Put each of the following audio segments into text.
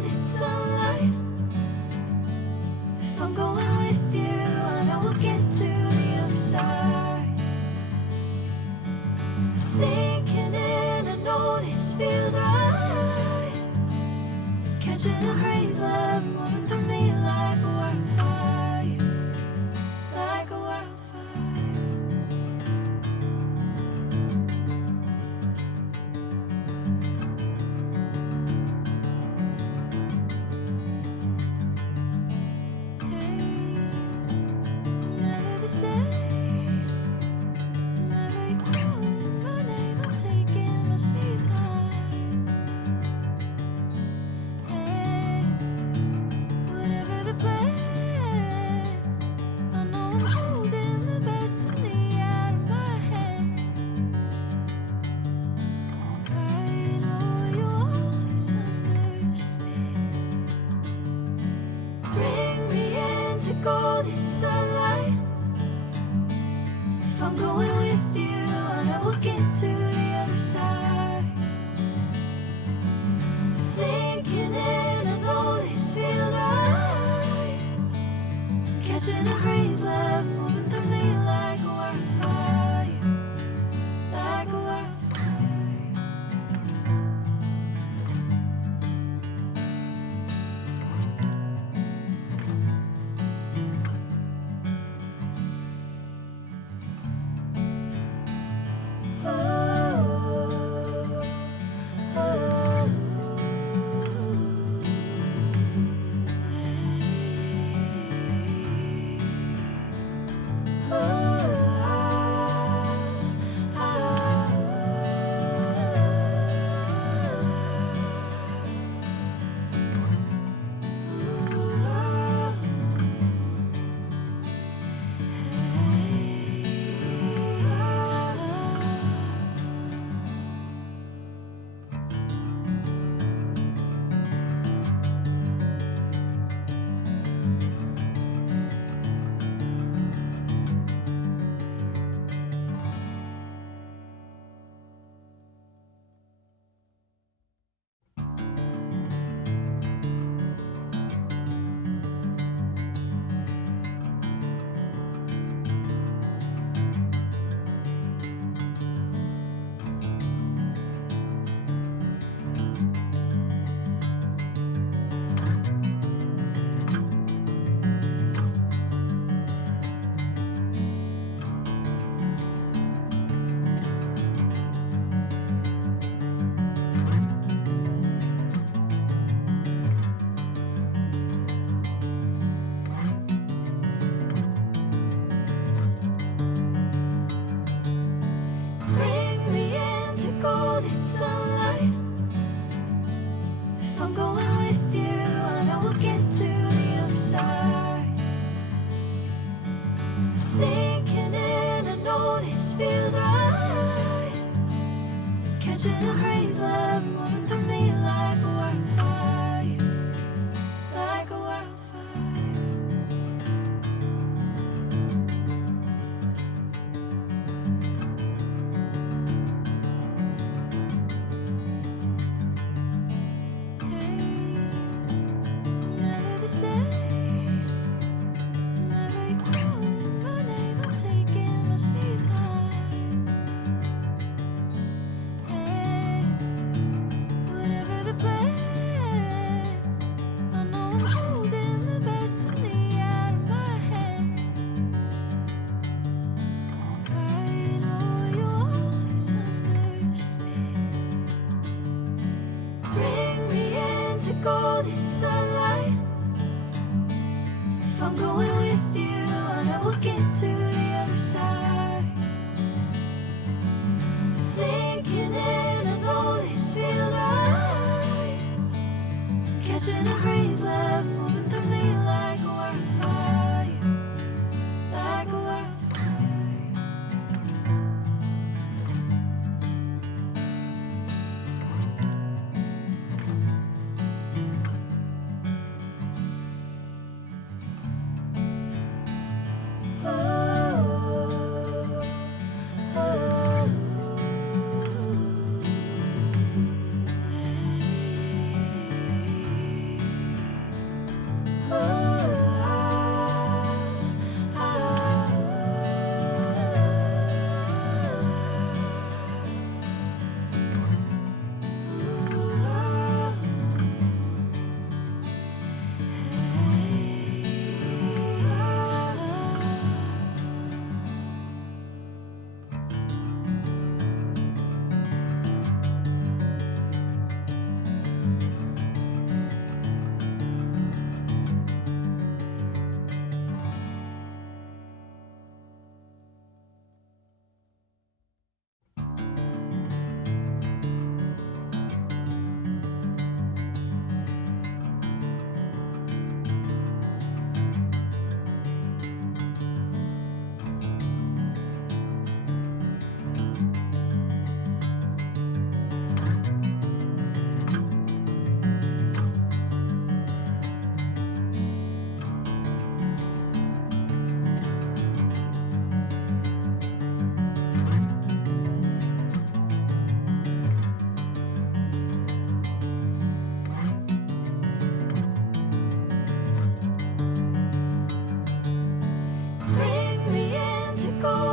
golden sunlight. If I'm going with you, I know we'll get to the other side. Sinking in, I know this feels right. Catching a crazy love moving through me like a wildfire, like a wildfire. Golden sunlight. If I'm going with you, I know we'll get to the other side. Sinking in, I know this feels right. Catching a crazy love moving through me like a wildfire, like a wildfire. Golden sunlight. If I'm going with you, I know we'll get to the other side. Sinking in, I know this feels right. Catching a crazy love moving through me like a wildfire, like a wildfire. Golden sunlight. If I'm going with you, I know we'll get to the other side. Sinking in, I know this feels right. Catching a crazy love moving through me like a wildfire, like a wildfire.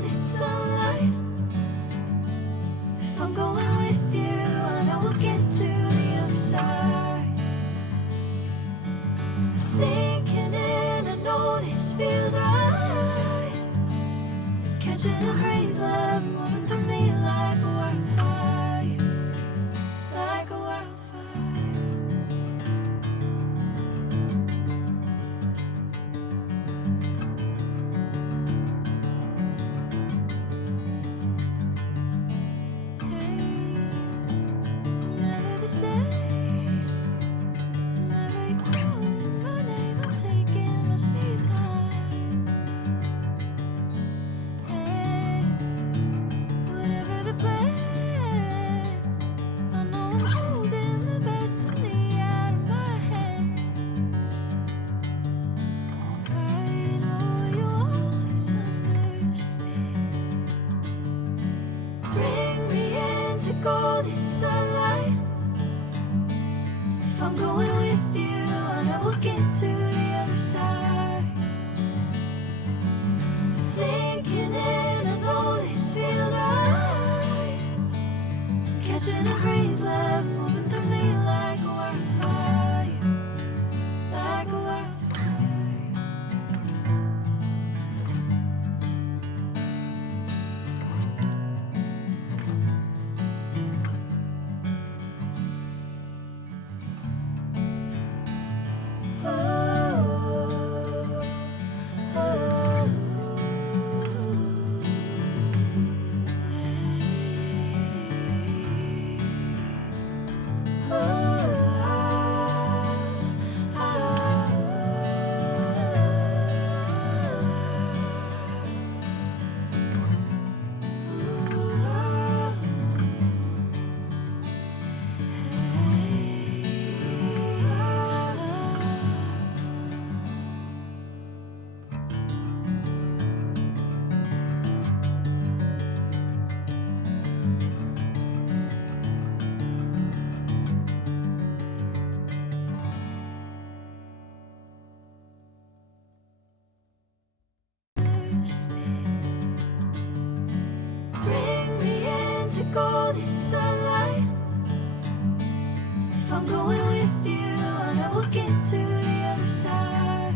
golden sunlight. If I'm going with you, I know we'll get to the other side. Sinking in, I know this feels right. Catching a breeze, love moving through me like a wildfire, like a wildfire. Never the same. Whenever you're calling my name, I'm taking my sweet time. Hey, whatever the plan, I know I'm holding the best of me out of my hand. I know you'll always understand. Bring me into golden sunlight. If I'm going with you, I know we'll get to the other side. Sinking in, I know this feels right. Catching a breeze, love moving through me like a wildfire, like a wildfire. Bring me into golden sunlight. If I'm going with you, I know we'll get to the other side.